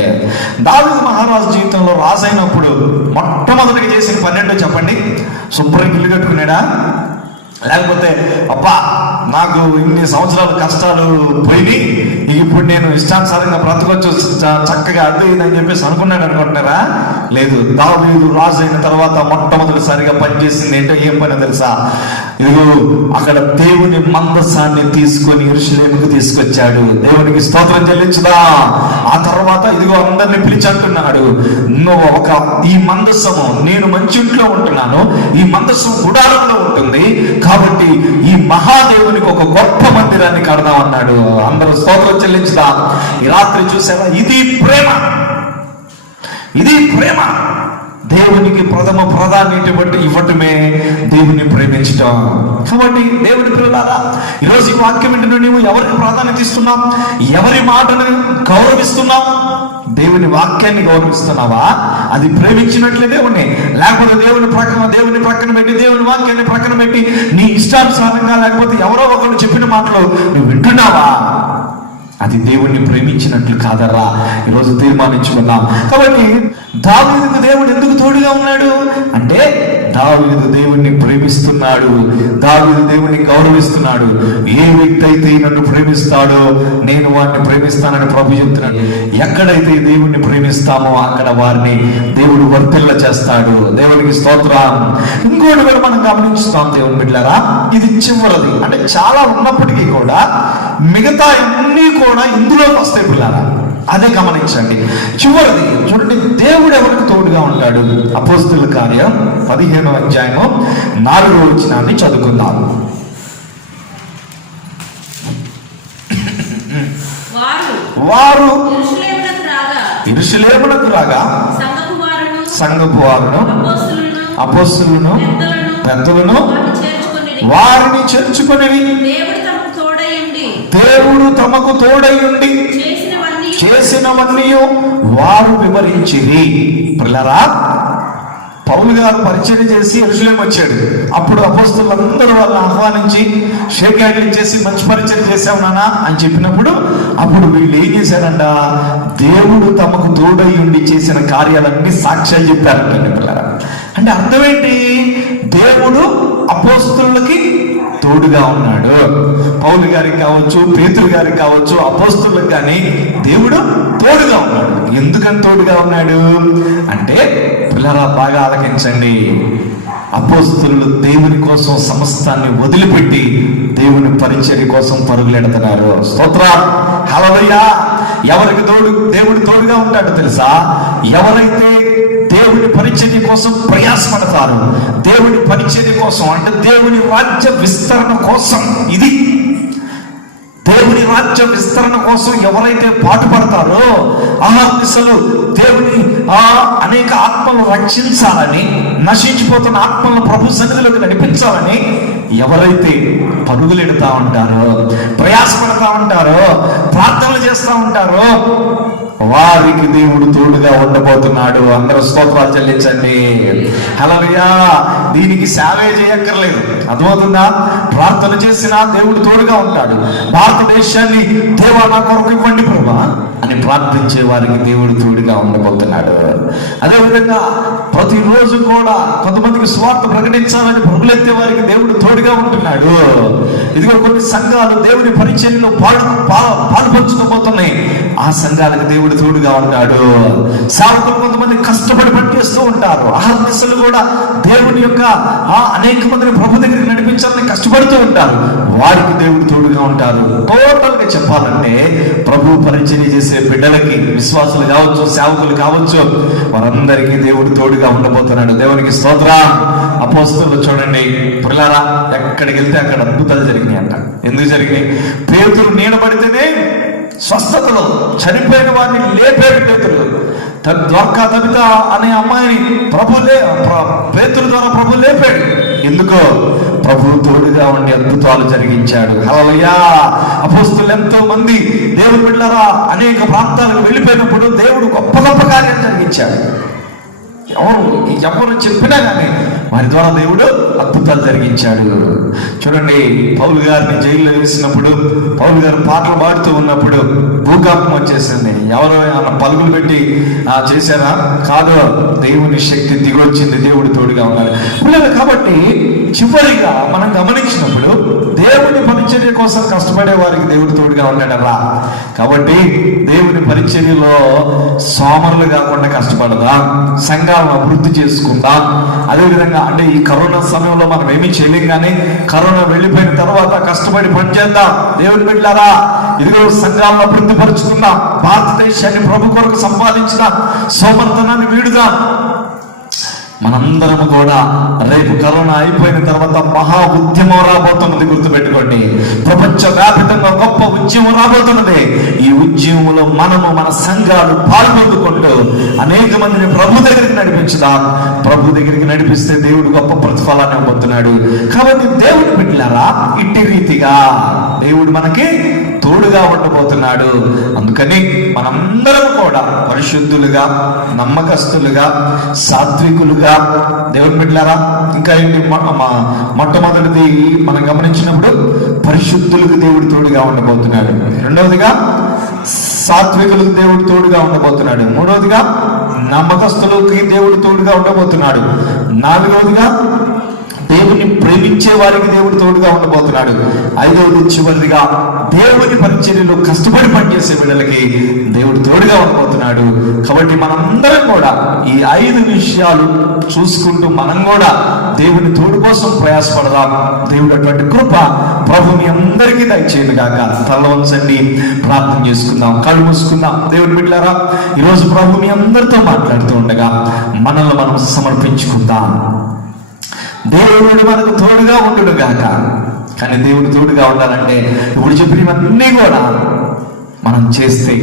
దావీదు మహారాజు జీవితంలో రాజైనప్పుడు మొట్టమొదటిగా చేసిన పని ఏంటో చెప్పండి? శుభ్రంగా ఇల్లు కట్టుకున్నాడా? లేకపోతే అబ్బా నాకు ఇన్ని సంవత్సరాల కష్టాలు పోయి ఇప్పుడు నేను ఇష్టానుసారంగా బ్రతకొచ్చు, చక్కగా అర్థమైందని చెప్పేసి అనుకున్నాడు అనుకుంటున్నారా? లేదు. దావీదు రాజు అయిన తర్వాత మొట్టమొదటిసారిగా పనిచేసింది ఏంటో ఏం పని తెలుసా? ఇదిగో అక్కడ దేవుని మందసాన్ని తీసుకొని యెరూషలేముకు తీసుకొచ్చాడు. దేవునికి స్తోత్రం చెల్లించుదా. ఆ తర్వాత ఇదిగో అందరిని పిలిచి అంటున్నాడు, ఈ మందసము, నేను మంచి ఇంట్లో ఉంటున్నాను, ఈ మందసం గుడారంలో ఉంటుంది, కాబట్టి ఈ మహాదేవునికి ఒక గొప్ప మందిరాన్ని కడదాం అన్నాడు. అందరూ స్తోత్రం చెల్లించుదా. ఈ రాత్రి చూసావా? ఇది ప్రేమ, ఇది ప్రేమ. దేవునికి ప్రథమ ప్రాధాన్యత ఇవ్వటమే దేవుని ప్రేమించటం. కాబట్టి దేవుని పిల్లలారా, ఈరోజు ఈ వాక్యం వింటున్న నీవు ఎవరికి ప్రాధాన్యత ఇస్తున్నావు? ఎవరి మాటను గౌరవిస్తున్నావు? దేవుని వాక్యాన్ని గౌరవిస్తున్నావా? అది ప్రేమించినట్లే దేవుణ్ణి. లేకపోతే దేవుని ప్రక్కన పెట్టి, దేవుని వాక్యాన్ని ప్రక్కన పెట్టి నీ ఇష్టానుసారంగా, లేకపోతే ఎవరో ఒకరు చెప్పిన మాటలు నువ్వు వింటున్నావా? అది దేవుణ్ణి ప్రేమించినట్లు కాదరా. ఈరోజు తీర్మానించుకున్నాం. కాబట్టి దావీదుకు దేవుడు ఎందుకు తోడుగా ఉన్నాడు అంటే, దావీదు దేవుణ్ణి ప్రేమిస్తున్నాడు, దావీదు దేవుణ్ణి గౌరవిస్తున్నాడు. ఏ వ్యక్తి అయితే నన్ను ప్రేమిస్తాడో నేను వారిని ప్రేమిస్తానని ప్రభు చెప్తున్నాడు. ఎక్కడైతే దేవుణ్ణి ప్రేమిస్తామో అక్కడ వారిని దేవుడు వర్తిల్ల చేస్తాడు. దేవునికి స్తోత్రం. ఇంకోటి కూడా మనం గమనిస్తాం దేవుని బిడ్డలారా, ఇది చివరిది. అంటే చాలా ఉన్నప్పటికీ కూడా మిగతా అన్నీ కూడా ఇందులోకి వస్తాయి పిల్లారా. అదే గమనించండి. చివరిది చూడండి, దేవుడు ఎవరికి తోడుగా ఉంటాడు? అపోస్తలుల కార్యం 15వ అధ్యాయము 4వ వచనాన్ని చదువుకుందాం. వారు యెరూషలేమునకు రాగా సంఘపు వారును అపోస్తలులను పెద్దలను వారిని చేర్చుకొని, దేవుడు తమకు తోడయుండి చేసినవన్నీ వారు వివరించిరి. పిల్లరా, పౌలు గారు పరిచయం చేసి యెరూషలేం వచ్చాడు. అప్పుడు అపోస్తలులందరూ వాళ్ళని ఆహ్వానించి షేక్ హ్యాండ్లు ఇచ్చేసి మంచి పరిచయం చేశావు నాన్న అని చెప్పినప్పుడు, అప్పుడు వీళ్ళు ఏం చేశారంట? దేవుడు తమకు తోడై ఉండి చేసిన కార్యాలన్నీ సాక్ష్యాలు చెప్పారంటండి పిల్లరా. అంటే అర్థం ఏంటి? దేవుడు అపోస్తలులకి తోడుగా ఉన్నాడు. పౌలు గారికి కావచ్చు, పేతురు గారికి కావచ్చు, అపోస్తలులకు కానీ దేవుడు తోడుగా ఉన్నాడు. ఎందుకని తోడుగా ఉన్నాడు అంటే, పిల్లరా బాగా ఆలకించండి, అపోస్తలులు దేవుని కోసం సమస్తాన్ని వదిలిపెట్టి దేవుని పరిచర్య కోసం పరుగులెడుతున్నారు. స్తోత్రం, హల్లెలూయా. ఎవరికి దేవుడు తోడుగా ఉంటాడో తెలుసా? ఎవరైతే దేవుని పరిచర్య కోసం ప్రయాసపడతారు, దేవుని పరిచర్య కోసం అంటే దేవుని రాజ్య విస్తరణ కోసం, ఇది దేవుని రాజ్య విస్తరణ కోసం ఎవరైతే పాటుపడతారో, అహర్నిశలు దేవుని అనేక ఆత్మలను రక్షించాలని, నశించిపోతున్న ఆత్మలను ప్రభు సన్నిధిలోకి నడిపించాలని ఎవరైతే పరుగులెడుతా ఉంటారో, ప్రయాసపడతా ఉంటారో, ప్రార్థనలు చేస్తూ ఉంటారో, వారికి దేవుడు తోడుగా ఉండబోతున్నాడు. అందరూ స్తోత్రాలు చెల్లించండి. హల్లెలూయా. దీనికి సేవే చేయక్కర్లేదు, అర్థమవుతుందా? ప్రార్థన చేసినా దేవుడు తోడుగా ఉంటాడు. భారతదేశాన్ని దేవా నా కొరకు ఇవ్వండి ప్రభా అని ప్రార్థించే వారికి దేవుడు తోడుగా ఉండబోతున్నాడు. అదేవిధంగా ప్రతిరోజు కూడా కొంతమందికి స్వార్థ ప్రకటించాలని పరుగులెత్తే వారికి దేవుడు తోడుగా ఉంటున్నాడు. ఇదిగో కొన్ని సంఘాలు దేవుని పరిచర్యలో పాల్పంచుకోబోతున్నాయి. ఆ సంఘాలకు దేవుడు తోడుగా ఉంటాడు. సేవకులు కొంతమంది కష్టపడి పనిచేస్తూ ఉంటారు. అహర్నిశలు కూడా దేవుని యొక్క అనేక మందిని ప్రభు దగ్గరికి నడిపించాలని కష్టపడుతూ ఉంటారు. వారికి దేవుడు తోడుగా ఉంటారు. టోటల్ గా చెప్పాలంటే ప్రభు పరిచర్య చేసే బిడ్డలకి, విశ్వాసులు కావచ్చు, సేవకులు కావచ్చు, వారందరికీ దేవుడు తోడుగా ఉండబోతున్నాడు. దేవునికి స్తోత్రం. అపోస్తలులు చూడండి పిల్లరా, ఎక్కడికి వెళ్తే అక్కడ అద్భుతాలు జరిగినాయి అంట. ఎందుకు జరిగినాయి? పేతురు నీడబడితేనే స్వస్థతలో చనిపోయిన వారిని లేపేడు పేతురు. ద్వారకా తబిత అనే అమ్మాయిని పేతురు ద్వారా ప్రభు లేపాడు. ఎందుకో ప్రభు తోడుగా ఉండి అద్భుతాలు జరిగించాడు. హల్లెలూయా. అపోస్తలులు ఎంతో మంది దేవుని బిడ్డలారా అనేక ప్రాంతాలకు వెళ్ళిపోయినప్పుడు దేవుడు గొప్ప గొప్ప కార్యాలు జరిగించాడు. ఎవరు చెప్పినా కానీ వారి ద్వారా దేవుడు అద్భుతాలు జరిగించాడు. చూడండి, పౌలు గారిని జైల్లో వేసినప్పుడు, పౌలు గారు పాటలు పాడుతూ ఉన్నప్పుడు భూకంపం వచ్చేసింది. ఎవరో పలుగులు పెట్టి చేశారా? కాదు, దేవుని శక్తి దిగొచ్చింది. దేవుడు తోడుగా ఉన్నారు పిల్లలు. కాబట్టి చివరిగా మనం గమనించినప్పుడు దేవుని పరిచర్య కోసం కష్టపడే వారికి దేవుడు తోడుగా ఉన్నాడరా. కాబట్టి దేవుని పరిచర్యలో సోమరులు కాకుండా కష్టపడదాం, సంఘాలను అభివృద్ధి చేసుకుందాం. అదేవిధంగా అంటే ఈ కరోనా సమయంలో మనం ఏమీ చేయలేం, కానీ కరోనా వెళ్ళిపోయిన తర్వాత కష్టపడి పనిచేద్దాం. దేవుని బిడ్డలారా, ఇదిగో సంఘాలను అభివృద్ధి పరుచుకుందాం. భారతదేశాన్ని ప్రభు కొరకు సంపాదించిన సోమర్థనాన్ని వీడుదాం. మనందరం కూడా రేపు కరోనా అయిపోయిన తర్వాత మహా ఉద్యమం రాబోతున్నది, గుర్తుపెట్టుకోండి. ప్రపంచ వ్యాప్తంగా గొప్ప ఉద్యమం రాబోతున్నది. ఈ ఉద్యమంలో మనము మన సంఘాలు పాల్పొందుకుంటూ అనేక మందిని ప్రభు దగ్గరికి నడిపించుదాం. ప్రభు దగ్గరికి నడిపిస్తే దేవుడు గొప్ప ప్రతిఫలాన్ని ఇవ్వబోతున్నాడు. కాబట్టి దేవుడు బిడ్డలారా, ఇట్టి రీతిగా దేవుడు మనకి తోడుగా ఉండబోతున్నాడు. అందుకని మనందరం కూడా పరిశుద్ధులుగా, నమ్మకస్తులుగా, సాత్వికులుగా, దేవుని బిడ్డలారా, ఇంకా ఏంటి, మొట్టమొదటిది మనం గమనించినప్పుడు పరిశుద్ధులకు దేవుడు తోడుగా ఉండబోతున్నాడు. రెండవదిగా సాత్వికులకు దేవుడు తోడుగా ఉండబోతున్నాడు. మూడవదిగా నమ్మకస్తులకి దేవుడు తోడుగా ఉండబోతున్నాడు. నాలుగవదిగా దేవుని ప్రేమించే వారికి దేవుడు తోడుగా ఉండబోతున్నాడు. ఐదవది చివరిగా దేవుని పరిచర్యలో కష్టపడి పనిచేసే బిడ్డలకి దేవుడు తోడుగా ఉండబోతున్నాడు. కాబట్టి మనందరం కూడా ఈ 5 విషయాలు చూసుకుంటూ మనం కూడా దేవుని తోడు కోసం ప్రయాసపడదాం. దేవుడు అటువంటి కృప ప్రభు మీ అందరికీ దయచేయను గాక. తల వంచండి, ప్రార్థన చేసుకుందాం, కళ్ళు మూసుకుందాం. దేవుని బిడ్డలారా, ఈరోజు ప్రభు మీ అందరితో మాట్లాడుతూ ఉండగా మనల్ని మనం సమర్పించుకుందాం. దేవుడు మనకు తోడుగా ఉండును గాక. కానీ దేవుడు తోడుగా ఉండాలంటే ఇప్పుడు చెప్పినవన్నీ కూడా మనం చేస్తే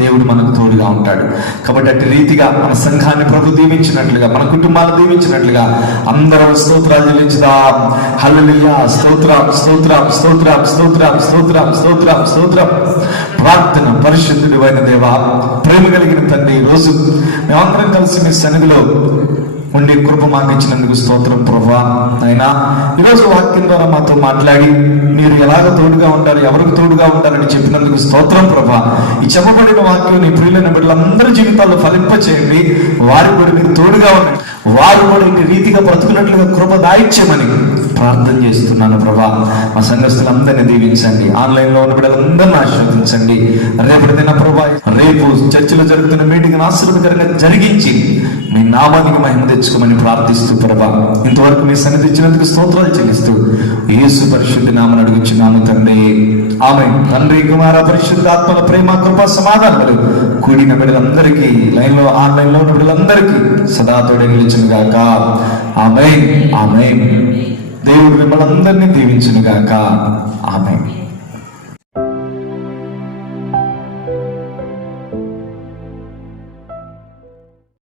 దేవుడు మనకు తోడుగా ఉంటాడు. కాబట్టి అట్టి రీతిగా మన సంఘాన్ని ప్రభు దీవించినట్లుగా, మన కుటుంబాలు దీవించినట్లుగా అందరం స్తోత్రాలు చెల్లించుదాం. హల్లెలూయా. స్తోత్రం, స్తోత్రం, స్తోత్రం, స్తోత్రం, స్తోత్రం, స్తోత్రం, స్తోత్రం. ప్రార్థన. పరిశుద్ధుడు అయిన దేవా, ప్రేమ కలిగిన తండ్రి, ఈరోజు మేమందరం కలిసి మీ సన్నిధిలో ఉండి కృప మాకు ఇచ్చినందుకు స్తోత్రం ప్రభా. అయినా ఈరోజు వాక్యం ద్వారా మాతో మాట్లాడి మీరు ఎలాగ తోడుగా ఉంటారు, ఎవరికి తోడుగా ఉంటారని చెప్పినందుకు స్తోత్రం ప్రభా. ఈ చెప్పబడిన వాక్యం నీ ప్రియులైన బిడ్డలందరి జీవితాల్లో ఫలింపచేయండి. వారికి కూడా మీరు తోడుగా ఉండండి. వారు కూడా ఈ రీతిగా బ్రతుకున్నట్లుగా కృప దాయిచ్యమని ప్రార్థన చేస్తున్నాను ప్రభా. మా సంఘస్థులందరినీ దీవించండి, ఆన్లైన్లో ఉన్న బిడ్డలందరినీ ఆశీర్వదించండి. రేపటి దిన ప్రభా, రేపు చర్చిలో జరుగుతున్న మీటింగ్ ఆశీర్వాదకరంగా జరిగించి మీ నామానికి మహిమ తెచ్చుకోమని ప్రార్థిస్తూ ప్రభా, ఇంతవరకు మీ సన్నిధి ఇచ్చినందుకు స్తోత్రాలు చెల్లిస్తూ యేసు పరిశుద్ధ నామమున అడుగుచున్నాము తండ్రి, ఆమేన్. తండ్రి, కుమార, పరిశుద్ధాత్మల ప్రేమ, కృప, సమాధానాలు కూడిన బిడ్డలందరికీ, లైన్లో ఆన్లైన్లో ఉన్న బిడ్డలందరికీ సదా తోడే నిలిచును గాక. ఆమేన్, ఆమేన్. దేవుడు మిమ్మల్ని అందరినీ దీవించును గాక. ఆమేన్.